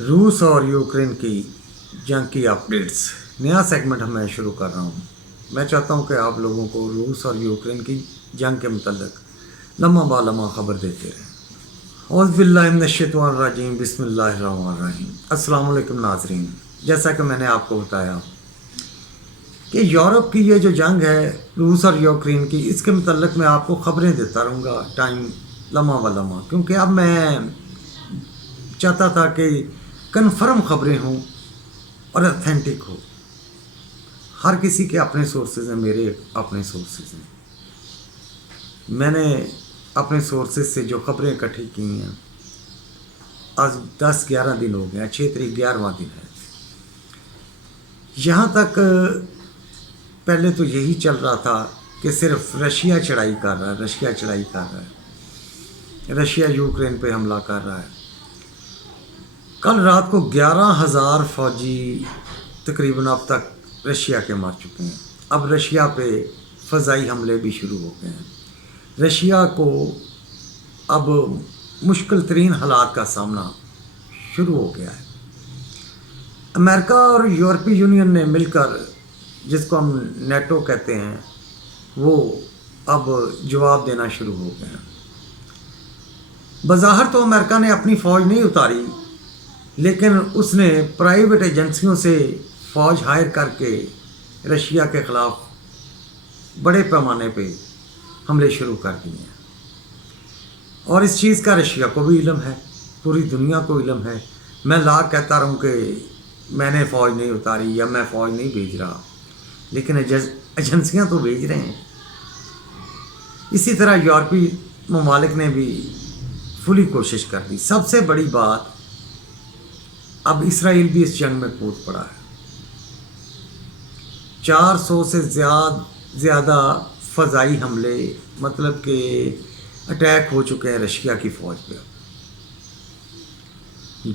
रूस और यूक्रेन की जंग की अपडेट्स नया सेगमेंट मैं शुरू कर रहा हूँ। मैं चाहता हूँ कि आप लोगों को रूस और यूक्रेन की जंग के मुतल्लिक लम्हा बा लम्हा खबर देते रहें। औज़ुबिल्लाहिमिनश्शैतानिर्रजीम बिस्मिल्लाहिर्रहमानिर्रहीम। अस्सलाम वालेकुम नाज़रीन, जैसा कि मैंने आपको बताया कि यूरोप की ये जो जंग है रूस और यूक्रेन की, इसके मुतल्लिक मैं आपको खबरें देता रहूँगा टाइम लम्हा ब लम्हा, क्योंकि अब मैं चाहता था कि कन्फर्म खबरें हों और ऑथेंटिक हो। हर किसी के अपने सोर्सेज हैं, मेरे अपने सोर्सेज हैं। मैंने अपने सोर्सेज से जो खबरें इकट्ठी की हैं, आज 10-11 दिन हो गए, 6 तारीख 11वां दिन है। यहाँ तक पहले तो यही चल रहा था कि सिर्फ रशिया चढ़ाई कर रहा है, रशिया चढ़ाई कर रहा है, रशिया यूक्रेन पे हमला कर रहा है। कल रात को 11,000 फौजी तकरीबन अब तक रशिया के मार चुके हैं। अब रशिया पे फ़ज़ाई हमले भी शुरू हो गए हैं। रशिया को अब मुश्किल तरीन हालात का सामना शुरू हो गया है। अमेरिका और यूरोपीय यूनियन ने मिलकर, जिसको हम नेटो कहते हैं, वो अब जवाब देना शुरू हो गए हैं। बज़ाहिर तो अमेरिका ने अपनी फ़ौज नहीं उतारी, लेकिन उसने प्राइवेट एजेंसियों से फ़ौज हायर करके रशिया के ख़िलाफ़ बड़े पैमाने पे हमले शुरू कर दिए हैं। और इस चीज़ का रशिया को भी इल्म है, पूरी दुनिया को इल्म है। मैं लाख कहता रहूँ कि मैंने फ़ौज नहीं उतारी या मैं फ़ौज नहीं भेज रहा, लेकिन एजेंसियाँ तो भेज रहे हैं। इसी तरह यूरोपीय ममालिक ने भी फुली कोशिश कर दी। सबसे बड़ी बात, अब इसराइल भी इस जंग में कूद पड़ा है। 400 से ज़्यादा फ़ज़ाई हमले, मतलब कि अटैक हो चुके हैं रशिया की फ़ौज पे।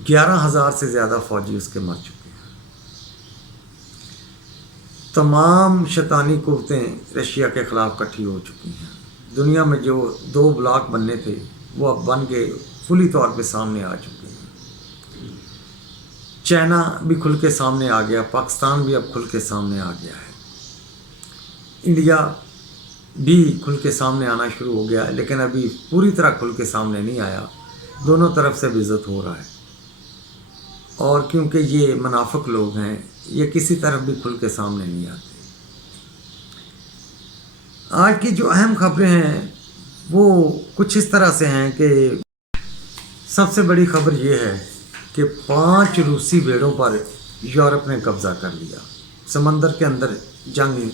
11,000 से ज़्यादा फ़ौजी उसके मर चुके हैं। तमाम शैतानी कुव्वतें रशिया के ख़िलाफ़ इकट्ठी हो चुकी हैं। दुनिया में जो 2 ब्लॉक बनने थे वो अब बन के फुली तौर पे सामने आ चुके हैं। चाइना भी खुल के सामने आ गया, पाकिस्तान भी अब खुल के सामने आ गया है, इंडिया भी खुल के सामने आना शुरू हो गया है, लेकिन अभी पूरी तरह खुल के सामने नहीं आया। दोनों तरफ से बेइज्जत हो रहा है, और क्योंकि ये मुनाफिक लोग हैं, ये किसी तरफ भी खुल के सामने नहीं आते। आज की जो अहम खबरें हैं वो कुछ इस तरह से हैं कि सबसे बड़ी खबर ये है कि 5 रूसी बेड़ों पर यूरोप ने कब्ज़ा कर लिया। समंदर के अंदर जंग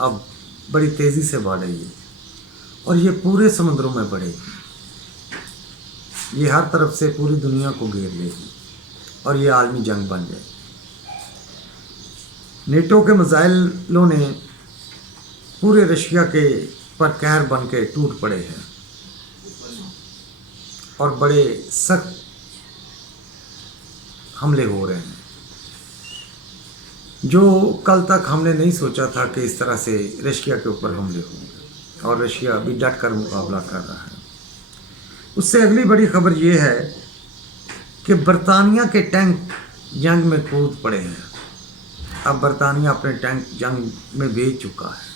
अब बड़ी तेज़ी से बढ़ रही है, और ये पूरे समुद्रों में बढ़ेगी। ये हर तरफ से पूरी दुनिया को घेर लेगी और ये आलमी जंग बन जाएगी। नेटो के मिसाइलों ने पूरे रशिया के पर कहर बन के टूट पड़े हैं, और बड़े सख्त हमले हो रहे हैं, जो कल तक हमने नहीं सोचा था कि इस तरह से रशिया के ऊपर हमले होंगे, और रशिया भी डट कर मुकाबला कर रहा है। उससे अगली बड़ी खबर ये है कि बरतानिया के टैंक जंग में कूद पड़े हैं। अब बरतानिया अपने टैंक जंग में भेज चुका है।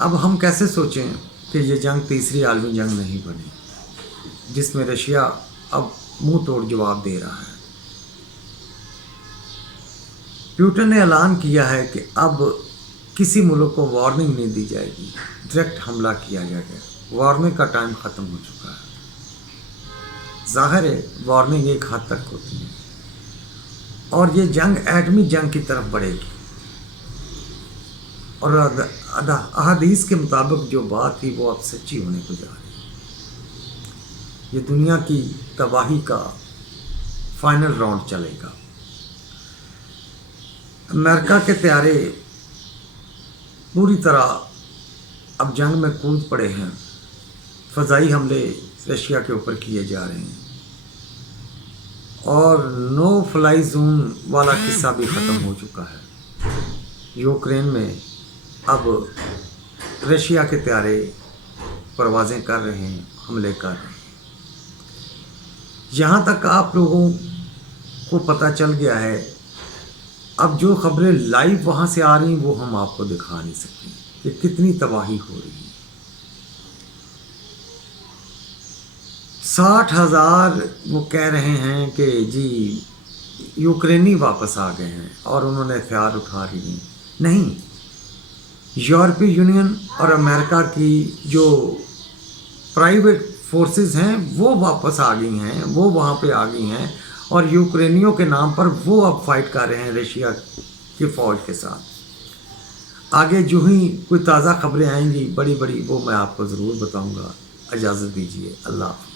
अब हम कैसे सोचें कि ये जंग तीसरी आलमी जंग नहीं बनी, जिसमें रशिया अब मुंह तोड़ जवाब दे रहा है। पुतिन ने ऐलान किया है कि अब किसी मुल्क को वार्निंग नहीं दी जाएगी, डायरेक्ट हमला किया जाएगा। वार्निंग का टाइम ख़त्म हो चुका है। ज़ाहिर है वार्निंग एक हद तक होती है, और ये जंग एटमी जंग की तरफ बढ़ेगी। और अहादीस के मुताबिक जो बात थी वो अब सच्ची होने को जा रही है। ये दुनिया की तबाही का फाइनल राउंड चलेगा। अमेरिका के तैयारे पूरी तरह अब जंग में कूद पड़े हैं। फ़ज़ाई हमले रशिया के ऊपर किए जा रहे हैं, और नो फ्लाई जोन वाला किस्सा भी ख़त्म हो चुका है। यूक्रेन में अब रशिया के तैयारे परवाज़ें कर रहे हैं, हमले कर रहे हैं। यहाँ तक आप लोगों को पता चल गया है, अब जो खबरें लाइव वहाँ से आ रही वो हम आपको दिखा नहीं सकते कि कितनी तबाही हो रही है। 60,000 वो कह रहे हैं कि जी यूक्रेनी वापस आ गए हैं और उन्होंने हथियार उठा लिए। नहीं, यूरोपीय यूनियन और अमेरिका की जो प्राइवेट फोर्सेस हैं वो वापस आ गई हैं, वो वहाँ पे आ गई हैं और यूक्रेनियों के नाम पर वो अब फाइट कर रहे हैं रशिया की फ़ौज के साथ। आगे जो ही कोई ताज़ा खबरें आएंगी बड़ी बड़ी, वो मैं आपको ज़रूर बताऊंगा। इजाज़त दीजिए, अल्लाह हाफ़िज़।